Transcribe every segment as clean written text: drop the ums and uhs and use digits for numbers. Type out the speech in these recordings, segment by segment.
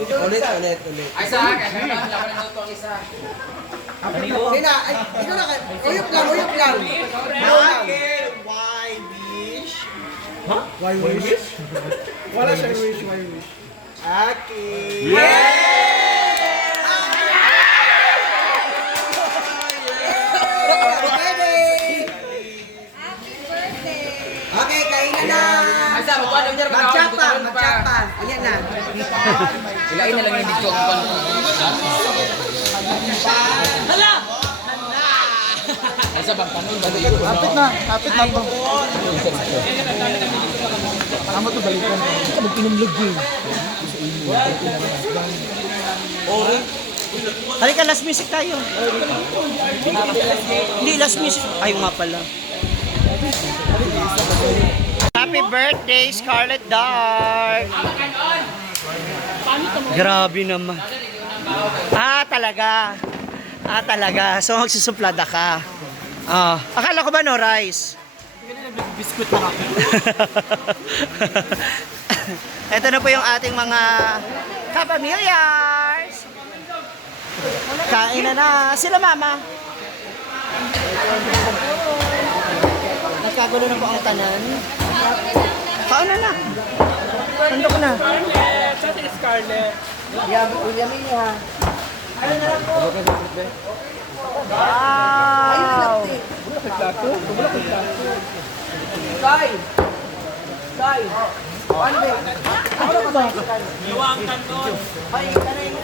Ulit. Ay, sa akin. Laban na ito ang isa. Sina, ay, ikaw na kayo. Uyok lang. Okay, why wish? Why wish? Wala siyang wish, why wish? Okay. Okay, kainan na. Ay, sa ako alam niya. Magtsapa. Ayan na. Ilain na lang yung dito ang pan. Hala! Ay, sa bang tanong. Kapit na po. Tama to balikan. Ito ka magpinumlog yun. Halika, last music tayo. Hindi, last music. Ay, nga pala. Happy birthday, Scarlet Dark! Grabe naman. Talaga. So, magsusuplada ka. Akala ko ba no, rice? Biskuit na ako. Ito na po yung ating mga kapamilyars. Kain na. Sila mama. Nagkagulo na po ang tanan. Kauna na. Tundok na. Scarlett. Yamin niyo ha. Ano na lang po? Wow! Kay! Ano ba? Ano ba? Iwang kanton. Ay, kanay mo.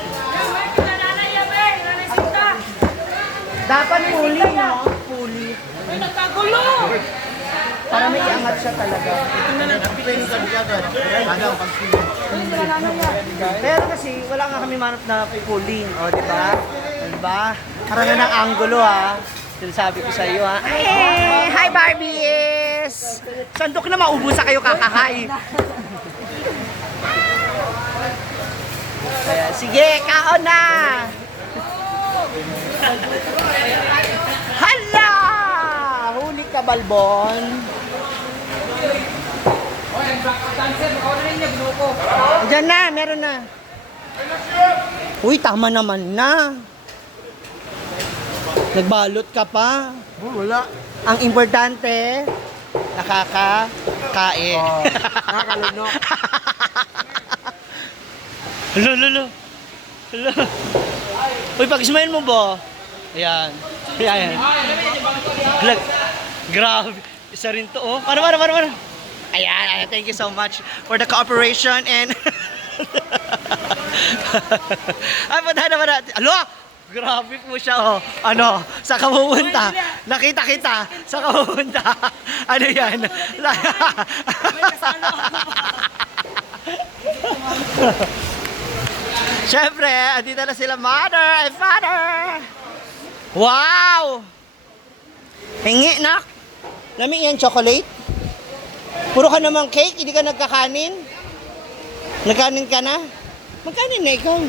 Dapat puli, no? Puli. Ay, nagkagulo! Para may iangat siya talaga. Pero kasi wala nga kami manap na pulling, o di ba? Di ba? Karangan ng anggulo ha. Sinasabi ko sa iyo ha. Hey! Hi Barbies! Sandok na maubusa kayo kakahain. Kaya, sige, kaon na! Hala! Huli ka, Balbon. Diyan na, meron na. Uy, tama naman na. Nagbalot ka pa. Wala. Ang importante, nakakain. Nakakalunok. Lolo. Uy, pag-smile mo ba? Ayan. Lag. Grabe. Isa rin to, oh. Para. Ayan, thank you so much for the cooperation and... Ay, punta na. Alo! Grabe po siya, oh. Ano, sa kamupunta. Nakita kita. Sa kamupunta. Ano yan? Siyempre, andito na sila mother and father. Wow! Hingi, nak. Lami yan, chocolate. Puro ka namang cake, hindi ka nagkakanin. Nagkanin ka na? Magkanin na ikaw.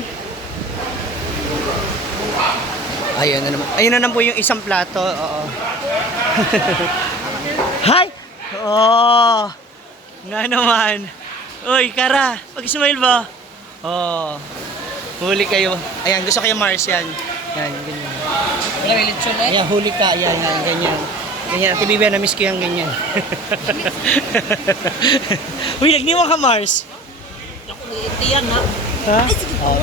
Ayun na naman. Ayun na naman po yung isang plato. Oo. Hi! Oh! Nga naman. Uy, Kara, pag-smile ba? Oh. Huli kayo. Ayan, gusto kayo Mars yan. Yan, ganyan. Ayan, huli ka. Ayan, ganyan. Ganyan. Ate Bibi, na-miss ko yung ganyan. Uy, nagniwan ka Mars. Ito yan ha. Ha? Oh.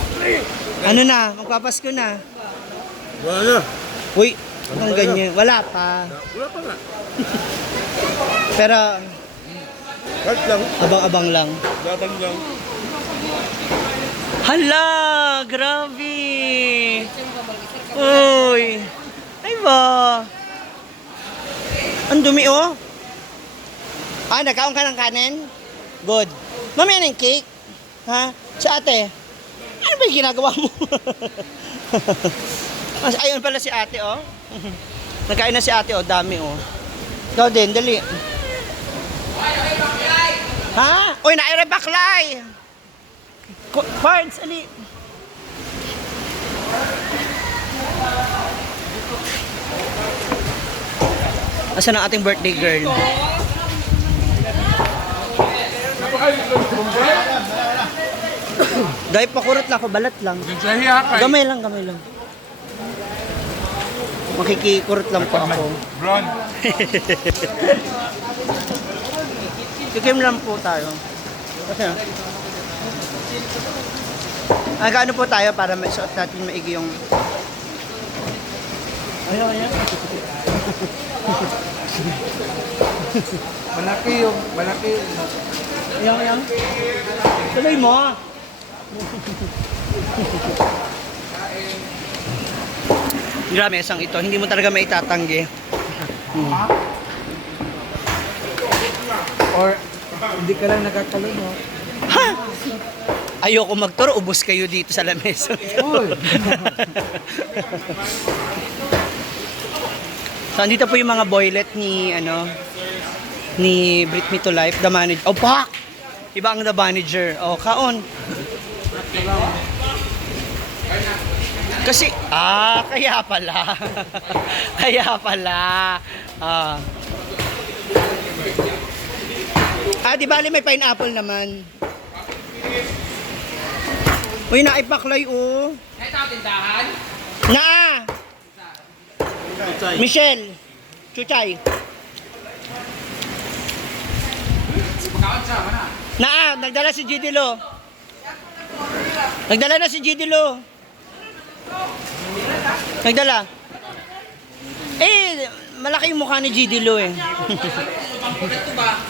Ano na? Magpapasko na. Wala na. Uy, ang ganyan. Wala pa. Wala pa nga. Pero, Heart lang. abang-abang lang. Batang lang. Hala! Grabe! Uy! Ay ba? Ang dumi oh! Ah, nagkaon ka ng kanin? Good. Mamaya ng cake? Ha? Sa ate? Ano ba yung ginagawa mo? Ayun pala si ate oh. Nagkain na si ate oh, dami oh. Ikaw din, dali. Ha? Uy, naire baklay! Pards, ali. Asan ang ating birthday girl? Dahil pakurot lang ako, balat lang. Gamay lang, gamay lang. Makikikurot lang po ako. Blonde. Tikim lang po tayo. Kasi, gaano po tayo para suot natin maigi yung... Ayaw, ayaw. Malaki yung, malaki. Ayaw, ayaw. Tuloy mo. Grabe, isang ito. Hindi mo talaga maitatanggi. Or, hindi ka lang nagkakalo, no? Ha? Ayoko magturo, ubos kayo dito sa lamesa. Uy! So, andito po yung mga boylet ni, ni Brit Me to Life, the manager. Oh, pak! Iba ang the manager. Oh, kaon. Kasi, kaya pala. Kaya pala. Di bali may pineapple naman. Uy, naipaklay, oh. Ito ang tindahan. Naa! Michelle! Chuchay! Pagkaon siya, mana? Naa! Nagdala si Gidilo! Nagdala na si Gidilo! Nagdala? Eh, malaki yung mukha ni Gidilo eh. Ito ba?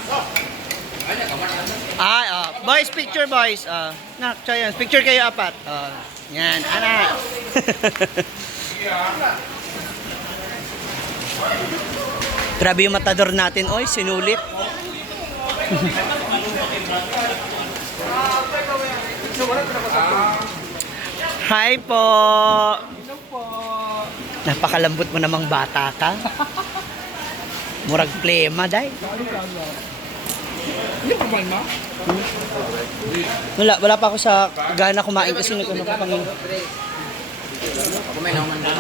Boys, picture boys. Nak, Chayan, picture kayo apat. Yan, anak. Grabe yung matador natin, oy, sinulit. Hi po. Napakalambot mo namang bata ka. Murag plema, day. Wala pa ako sa gana kumain kasi nagkano ko pang... Kumain naman na.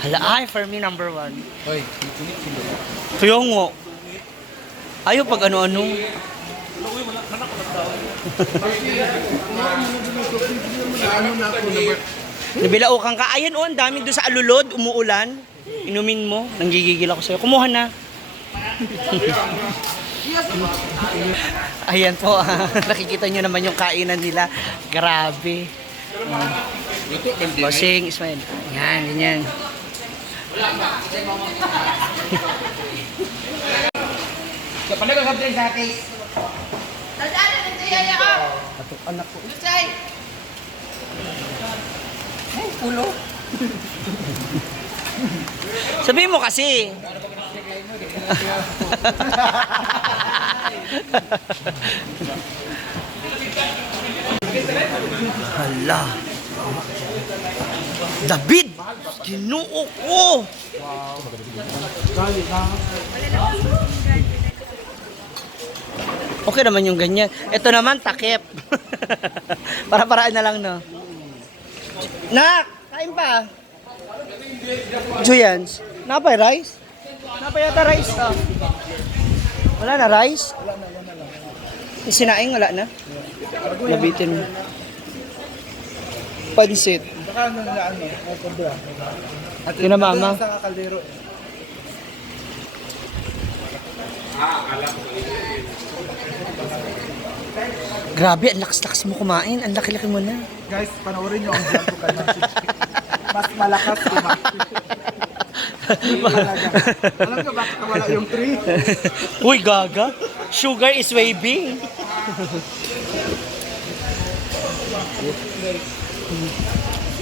Hala, ay, for me, number 1. Hoy, Kaya nga. Ayaw pag ano-ano. Nabilaukan ka. Ayan o, ang dami doon sa alulod, umuulan. Inumin mo, nanggigigil ako sa'yo. Kumuha na. Ayan po, nakikita nyo naman yung kainan nila. Grabe. Bossing, Ismael. Yan, ganyan. Kapag ka sa sa akin. anak ko. Sabihin mo kasi. Hala. David! Ginoo ko! Okay naman yung ganyan. Ito naman, takip. Para-paraan na lang, no? Nak! Kain pa! Juyans, napay rice? Napay yata rice ka. Wala na rice? Wala na. Yung sinaing, wala na? Nabitin mo. Pansit. Baka ano na ano, kondra. At Yun na, mama. sa kaldero. Grabe, ang lakas-lakas mo kumain. Ang laki-laki mo na. Guys, panoorin nyo ang vlog ko kay Marcy. Mas malakas kumain. Alam ko bakit nawala yung 3? Uy, gaga. Sugar is waving.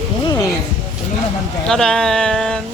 Ano naman guys? Tadam!